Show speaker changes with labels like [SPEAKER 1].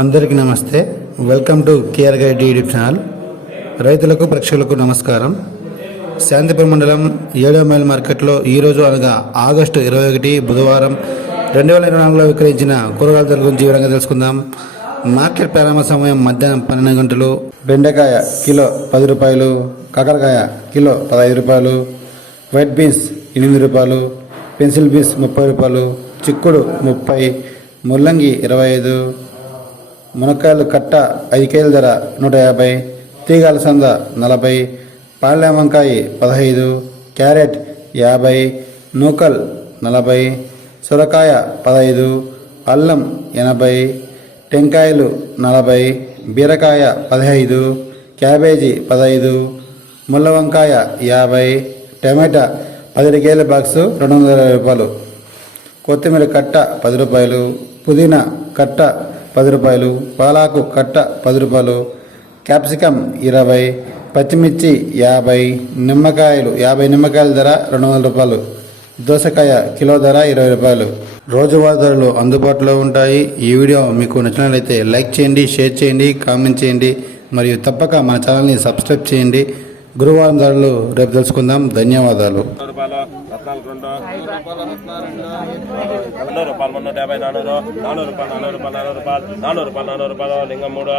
[SPEAKER 1] అందరికీ నమస్తే. Welcome to K R guide YouTube channel రైతులకు ప్రేక్షకులకు నమస్కారం. శాంతిపురం మండలం ఏడో మైల్ మార్కెట్లో ఈరోజు అనగా ఆగస్టు ఇరవై ఒకటి బుధవారం రెండు వేల ఇరవై నాలుగులో విక్రయించిన కూరగాయల ధరల గురించి వివరంగా తెలుసుకుందాం. మార్కెట్ ప్రారంభ సమయం మధ్యాహ్నం పన్నెండు గంటలు. బెండకాయ కిలో పది రూపాయలు కాకరకాయ కిలో పదహైదు రూపాయలు వైట్ బీన్స్ ఎనిమిది రూపాయలు పెన్సిల్ బీన్స్ ముప్పై రూపాయలు చిక్కుడు ముప్పై ముల్లంగి ఇరవై ఐదు మునక్కాయలు కట్ట ఐదు కేజీల ధర నూట యాభై తీగాల సంద నలభై పాలెం వంకాయ పదహైదు క్యారెట్ యాభై నూకల్ నలభై సొరకాయ పదహైదు అల్లం ఎనభై టెంకాయలు నలభై బీరకాయ పదహైదు క్యాబేజీ పదహైదు ముళ్ళ వంకాయ యాభై టమాటా పది కేజీల బాక్సు రెండు వందల రూపాయలు కొత్తిమీర కట్ట పది రూపాయలు పుదీనా కట్ట పది రూపాయలు పాలాకు కట్ట పది రూపాయలు క్యాప్సికమ్ ఇరవై పచ్చిమిర్చి యాభై నిమ్మకాయలు యాభై నిమ్మకాయల ధర రెండు వందల రూపాయలు దోసకాయ కిలో ధర ఇరవై రూపాయలు. రోజువారీ ధరలు అందుబాటులో ఉంటాయి. ఈ వీడియో మీకు నచ్చినట్లయితే లైక్ చేయండి షేర్ చేయండి కామెంట్ చేయండి మరియు తప్పక మన ఛానల్ని సబ్స్క్రైబ్ చేయండి. గురువారం ధరలు రేపు తెలుసుకుందాం. ధన్యవాదాలు.
[SPEAKER 2] రెండు రూపాయలు రెండు రూపాయలు మున్నూట యాభై నానూరు నానూరు రూపాయలు నానూరు రూపాయలు నానూరు రూపాయలు నానూరు రూపాయలు నానూరు రూపాయలు లింగం మూడు